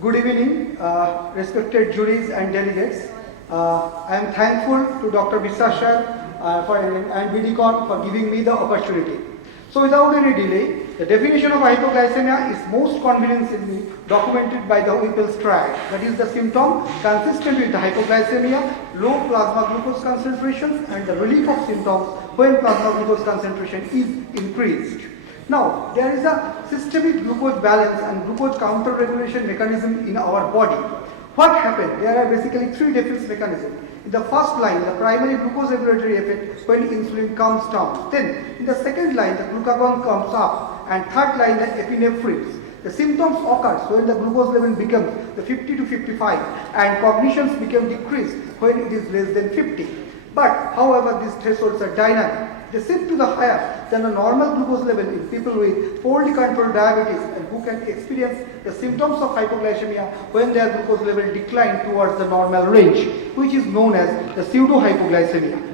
Good evening, respected juries and delegates. I am thankful to Dr. Bisashar and BDCon for giving me the opportunity. So without any delay, the definition of hypoglycemia is most convincingly documented by the Whipple's triad. That is the symptom consistent with the hypoglycemia, low plasma glucose concentrations, and the relief of symptoms when plasma glucose concentration is increased. Now, there is a systemic glucose balance and glucose counter-regulation mechanism in our body. What happened? There are basically three defense mechanisms. In the first line, the primary glucose regulatory effect when insulin comes down. Then, in the second line, the glucagon comes up. And third line, the epinephrines. The symptoms occur when the glucose level becomes the 50 to 55 and cognitions become decreased when it is less than 50. But, however, these thresholds are dynamic. They shift to the higher than the normal glucose level in people with poorly controlled diabetes and who can experience the symptoms of hypoglycemia when their glucose level decline towards the normal range, which is known as the pseudo-hypoglycemia.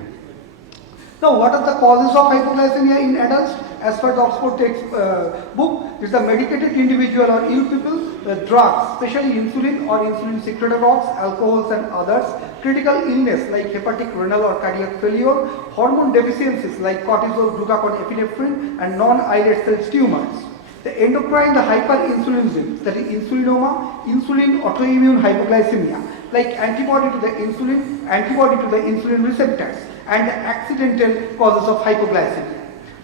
Now, what are the causes of hypoglycemia in adults? As per the Oxford textbook, it's a medicated individual or ill people, drugs, especially insulin or insulin secretagogues, alcohols and others, critical illness like hepatic, renal or cardiac failure, hormone deficiencies like cortisol, glucagon, epinephrine, and non-islet cell tumors. The endocrine, the hyperinsulinism, that is insulinoma, insulin autoimmune hypoglycemia, like antibody to the insulin receptors, and the accidental causes of hypoglycemia.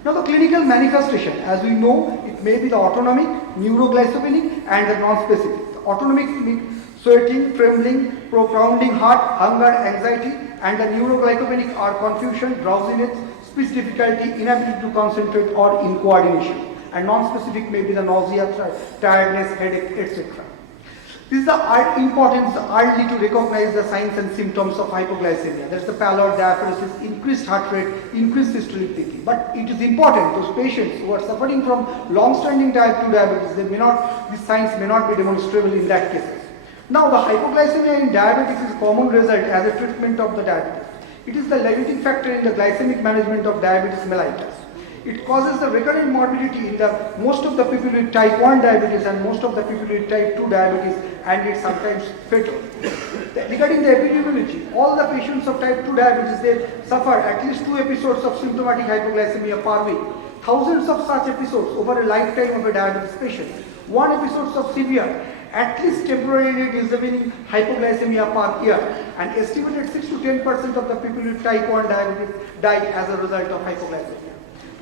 Now the clinical manifestation, as we know, it may be the autonomic, neuroglycemic, and the non-specific. The autonomic means sweating, trembling, pounding heart, hunger, anxiety, and the neuroglycemic are confusion, drowsiness, speech difficulty, inability to concentrate, or incoordination. And non-specific may be the nausea, tiredness, headache, etc. This is the importance early to recognize the signs and symptoms of hypoglycemia. That's the pallor, diaphoresis, increased heart rate, increased systolic peaking. But it is important, those patients who are suffering from long-standing type 2 diabetes, these signs may not be demonstrable in that case. Now, the hypoglycemia in diabetes is a common result as a treatment of the diabetes. It is the limiting factor in the glycemic management of diabetes mellitus. It causes the recurrent morbidity in most of the people with type 1 diabetes and most of the people with type 2 diabetes, and it's sometimes fatal. Regarding the epidemiology, all the patients of type 2 diabetes, they suffer at least 2 episodes of symptomatic hypoglycemia per week. Thousands of such episodes over a lifetime of a diabetes patient. 1 episode of severe, at least temporarily disabling hypoglycemia per year, and estimated 6 to 10% of the people with type 1 diabetes die as a result of hypoglycemia.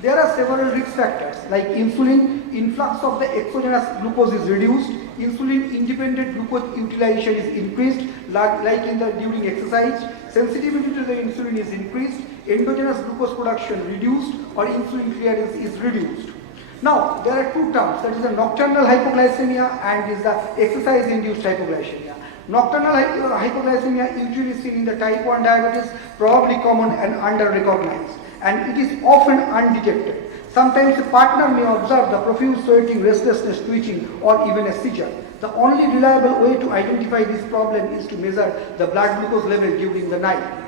There are several risk factors like insulin, influx of the exogenous glucose is reduced, insulin independent glucose utilization is increased like during exercise, sensitivity to the insulin is increased, endogenous glucose production reduced, or insulin clearance is reduced. Now, there are two terms, that is the nocturnal hypoglycemia and is the exercise-induced hypoglycemia. Nocturnal hypoglycemia usually seen in the type 1 diabetes, probably common and under-recognized, and it is often undetected. Sometimes the partner may observe the profuse sweating, restlessness, twitching, or even a seizure. The only reliable way to identify this problem is to measure the blood glucose level during the night.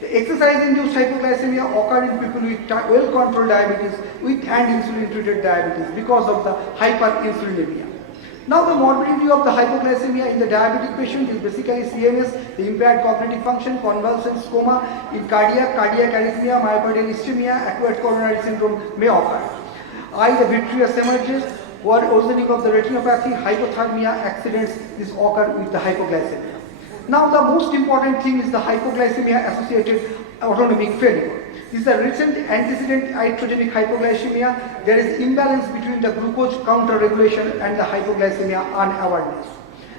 The exercise-induced hypoglycemia occur in people with well-controlled diabetes and insulin-treated diabetes because of the hyperinsulinemia. Now the morbidity of the hypoglycemia in the diabetic patient is basically CNS, the impaired cognitive function, convulsions, coma, in cardiac arrhythmia, myocardial ischemia, acquired coronary syndrome may occur. The vitreous emerges, worsening of the retinopathy, hypothermia, accidents, this occur with the hypoglycemia. Now the most important thing is the hypoglycemia associated autonomic failure. This is a recent antecedent iatrogenic hypoglycemia. There is imbalance between the glucose counter-regulation and the hypoglycemia unawareness.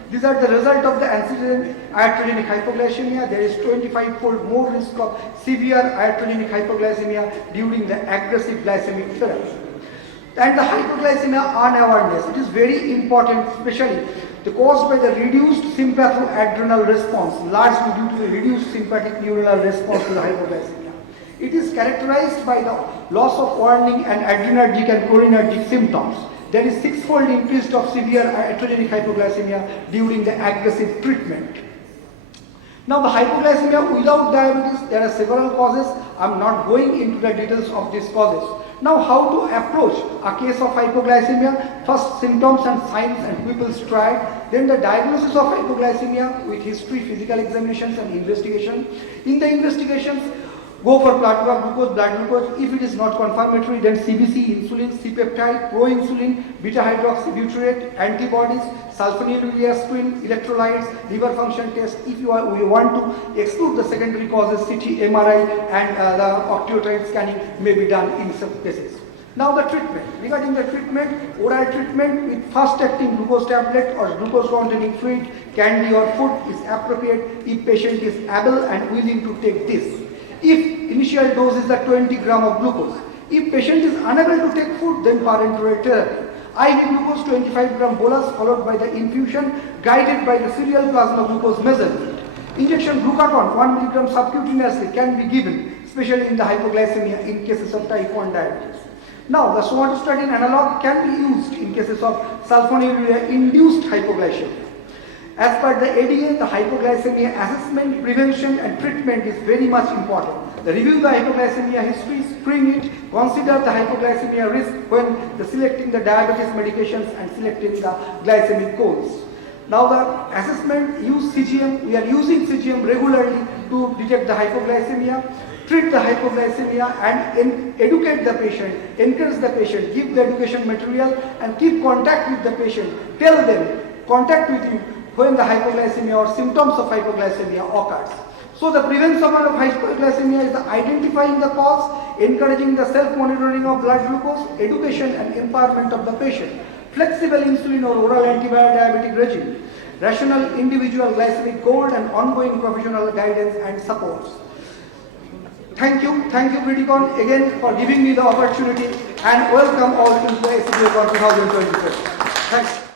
These are the result of the antecedent iatrogenic hypoglycemia. There is 25-fold more risk of severe iatrogenic hypoglycemia during the aggressive glycemic therapy. And the hypoglycemia unawareness, it is very important, especially caused by the reduced sympathoadrenal response, largely due to the reduced sympathetic neuronal response to the hypoglycemia. It is characterized by the loss of warning and adrenergic and cholinergic symptoms. There is 6-fold increase of severe iatrogenic hypoglycemia during the aggressive treatment. Now the hypoglycemia without diabetes, there are several causes. I am not going into the details of these causes. Now, how to approach a case of hypoglycemia? First, symptoms and signs and pupils tried. Then the diagnosis of hypoglycemia with history, physical examinations and investigation. In the investigations, go for plasma glucose, blood glucose. If it is not confirmatory, then CBC, insulin, C-peptide, proinsulin, beta-hydroxybutyrate, antibodies, sulfonylurea screen, electrolytes, liver function test. If we want to exclude the secondary causes, CT, MRI and the octiotrite scanning may be done in some cases. Now the treatment. Regarding the treatment, oral treatment with fast-acting glucose tablet or glucose-containing fluid, candy or food is appropriate if patient is able and willing to take this. If initial dose is the 20 gram of glucose, if patient is unable to take food, then parenteral therapy. IV glucose 25 gram bolus followed by the infusion guided by the serial plasma glucose measurement. Injection glucagon 1 milligram subcutaneously can be given, especially in the hypoglycemia in cases of type 1 diabetes. Now, the somatostatin analog can be used in cases of sulfonylurea-induced hypoglycemia. As per the ADA, the hypoglycemia assessment, prevention and treatment is very much important. Review the hypoglycemia history, screen it, consider the hypoglycemia risk when selecting the diabetes medications and selecting the glycemic goals. Now the assessment, use CGM. We are using CGM regularly to detect the hypoglycemia. Treat the hypoglycemia and educate the patient, encourage the patient, give the education material and keep contact with the patient. Tell them, contact with you when the hypoglycemia or symptoms of hypoglycemia occurs. So the prevention of hypoglycemia is the identifying the cause, encouraging the self-monitoring of blood glucose, education and empowerment of the patient, flexible insulin or oral anti-diabetic regime, rational individual glycemic goal and ongoing professional guidance and supports. Thank you Bridicon again for giving me the opportunity and welcome all to the SCBA 2023. Thanks.